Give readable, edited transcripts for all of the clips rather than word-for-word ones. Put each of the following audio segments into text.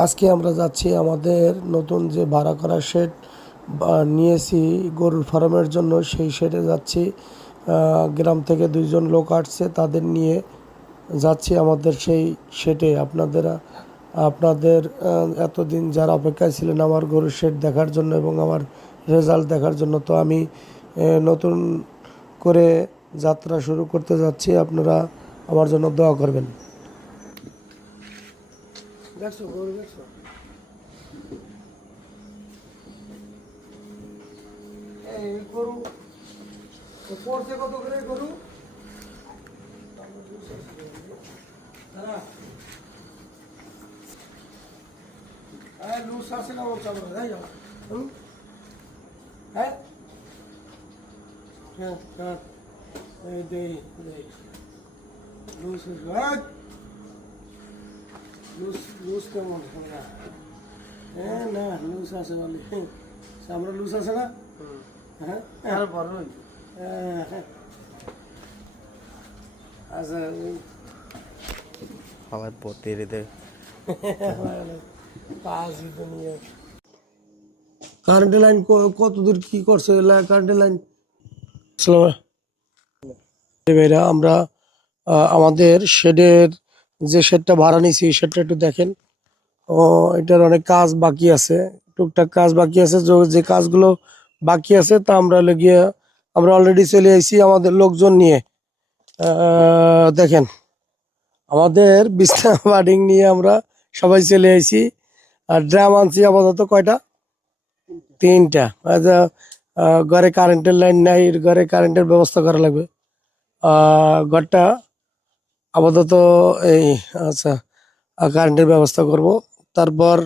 আজকে আমরা যাচ্ছি আমাদের নতুন যে ভাড়া করা শেড নিয়েছি গরুর ফার্মের জন্য, সেই শেডে যাচ্ছি। গ্রাম থেকে দুইজন লোক আসছে, তাদের নিয়ে যাচ্ছি আমাদের সেই শেডে। আপনাদের এতদিন যারা অপেক্ষায় ছিলেন আমার গরুর শেড দেখার জন্য এবং আমার রেজাল্ট দেখার জন্য, তো আমি নতুন করে যাত্রা শুরু করতে যাচ্ছি। আপনারা আমার জন্য দোয়া করবেন। দেখছো গরু দেখছো? এই গরু পড়ছে কত করে গরু? হ্যাঁ লুজ আছে না? ও চাবো তাই যাও। হ্যাঁ হ্যাঁ হ্যাঁ এই দে লুজ লুজ লুজ কেমন? হ্যাঁ না লুজ আছে বলে আমরা লুজ আছে না? হ্যাঁ আর বড় হ্যাঁ আচ্ছা আমার পতিরিতে কারেন্টের লাইন কত দূর কি করছে? কারেন্টের লাইন ভাইরা, আমরা আমাদের শেডের যে শেডটা ভাড়া নিয়েছি এই শেডটা একটু দেখেন। ও এটার অনেক কাজ বাকি আছে, টুকটাক কাজ বাকি আছে। যে কাজগুলো বাকি আছে তা আমরা অলরেডি চলে আসছি আমাদের লোকজন নিয়ে। দেখেন আমাদের বিছনা বাডিং নিয়ে আমরা সবাই চলে আসছি। আর ড্রাম আনছি আপাতত কয়টা? তিনটা। ঘরে কারেন্টের লাইন নাই, ঘরে কারেন্টের ব্যবস্থা করা লাগবে। ঘরটা আপাতত এই আচ্ছা কারেন্টের ব্যবস্থা করব। তারপর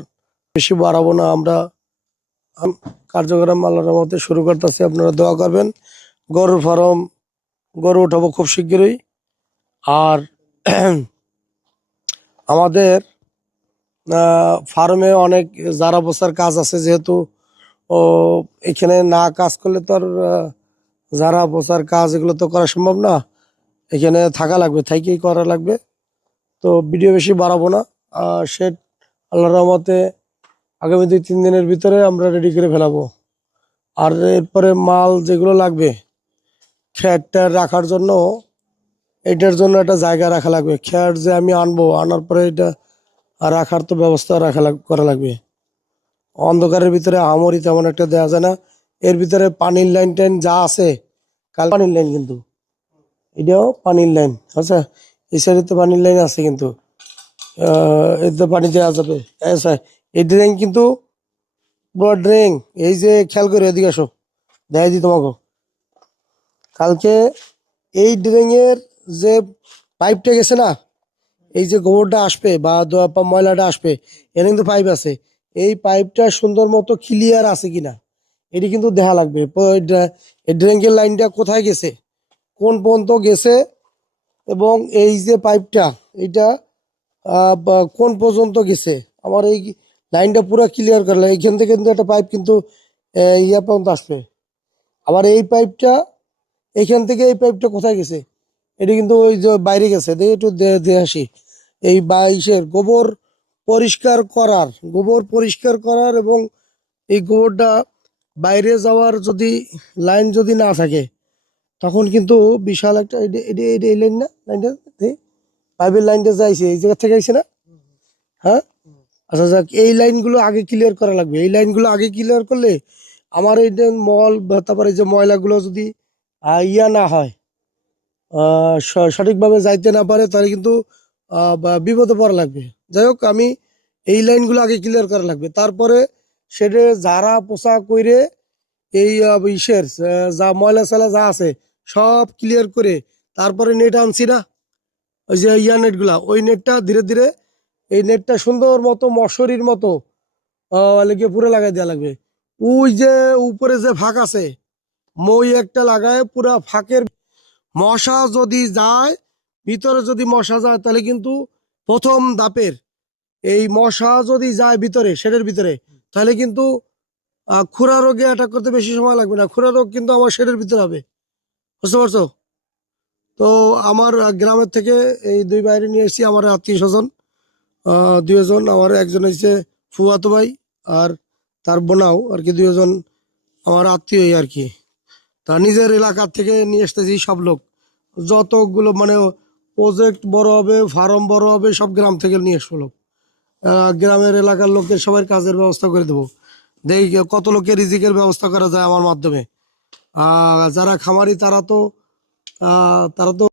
বেশি বাড়াবো না, আমরা কার্যক্রম আল্লাহর রহমতে শুরু করতেছি। আপনারা দোয়া করবেন। গরুর ফার্ম, গরু উঠাবো খুব শীঘ্রই। আর আমাদের ফার্মে অনেক জারা বসার কাজ আছে, যেহেতু ও এখানে না কাজ করলে তো আর যারা বসার কাজ এগুলো তো করা সম্ভব না। এখানে থাকা লাগবে, থাকেই করা লাগবে। তো ভিডিও বেশি বাড়াবো না। সেট আল্লাহর রহমতে আগামী 2-3 দিনের ভিতরে আমরা রেডি করে ফেলাবো। আর এরপরে মাল যেগুলো লাগবে খ্যাটটা রাখার জন্য, এটার জন্য একটা জায়গা রাখা লাগবে। খ্যাট যে আমি আনবো, আনার পরে এটা রাখার তো ব্যবস্থা করা লাগবে। অন্ধকারের ভিতরে আমরি তেমন একটা দেওয়া যায় না। এর ভিতরে পানির লাইন টাইন যা আছে, কাল পানির লাইন কিন্তু এটাও পানির লাইন। আচ্ছা এই সাইডে তো পানির লাইন আছে, কিন্তু এতে পানি দেওয়া যাবে। আচ্ছা এই ড্রেন কিন্তু বড় ড্রেন। এই যে খেয়াল করে এদিকে আসো, দেখাই দিই তোমাকে। কালকে এই ড্রেনের যে পাইপটা গেছে না, এই যে গোবরটা আসবে বা ময়লাটা আসবে, এর কিন্তু পাইপ আছে। এই পাইপটা সুন্দর মতো ক্লিয়ার আছে কিনা এটি কিন্তু দেখা লাগবে। এই ড্রেনের লাইনটা কোথায় গেছে, কোন পর্যন্ত গেছে, এবং এই যে পাইপটা এটা কোন পর্যন্ত গেছে। আমার এই লাইনটা পুরো ক্লিয়ার করলে এইখান থেকে কিন্তু একটা পাইপ কিন্তু ইয়া পর্যন্ত আসবে। আবার এই পাইপটা এইখান থেকে এই পাইপটা কোথায় গেছে, এটি কিন্তু ওই যে বাইরে গেছে। দেখে একটু দেখে আসি। এই বাইশের গোবর পরিষ্কার করার এবং এই গোবরটা বাইরে যাওয়ার যদি লাইন যদি না থাকে, তখন কিন্তু বিশাল একটা এই লাইন না, লাইনটা পাইপের লাইনটা যাইছে এই জায়গা থেকে আইছে না? হ্যাঁ আচ্ছা যাক, এই লাইনগুলো আগে ক্লিয়ার করা লাগবে। এই লাইনগুলো আগে ক্লিয়ার করলে আমার এই যে তারপরে যে ময়লাগুলো যদি ইয়া না হয়, সঠিকভাবে যাইতে না পারে, তাহলে কিন্তু বিপদে পড়া লাগবে। যাই হোক, আমি এই লাইনগুলো আগে ক্লিয়ার করা লাগবে। তারপরে সেটা যারা পোষা কইরে এই ইসের যা ময়লা সালা যা আছে সব ক্লিয়ার করে তারপরে নেট আনছি না, ওই যে ইয়া নেটগুলা, ওই নেটটা ধীরে ধীরে এই নেটটা সুন্দর মতো মশারির মতো লেগে পুরো লাগাই দেওয়া লাগবে। ওই যে উপরে যে ফাঁক আছে, মই একটা লাগায় পুরা ফাঁকের মশা যদি যায়, ভিতরে যদি মশা যায়, তাহলে কিন্তু প্রথম ধাপের এই মশা যদি যায় ভিতরে, শেডের ভিতরে, তাহলে কিন্তু খুরা রোগে অ্যাটাক করতে বেশি সময় লাগবে না। খুরা রোগ কিন্তু আমার শেডের ভিতরে হবে, বুঝতে পারছো? তো আমার গ্রামের থেকে এই দুই বাইরে নিয়ে এসেছি আমার আত্মীয় স্বজন। দুজন, আমার একজন হচ্ছে ফুয়াতো ভাই আর তার বোনাও আর কি, দুজন আমার আত্মীয়ই আর কি। তা নিজের এলাকা থেকে নিয়ে আসতেছি সব লোক, যতগুলো মানে প্রজেক্ট বড় হবে, ফার্ম বড় হবে, সব গ্রাম থেকে নিয়ে আসবো লোক। গ্রামের এলাকার লোকের সবার কাজের ব্যবস্থা করে দেবো। দেখি কত লোকের রিজিকের ব্যবস্থা করা যায় আমার মাধ্যমে। যারা খামারি তারা তো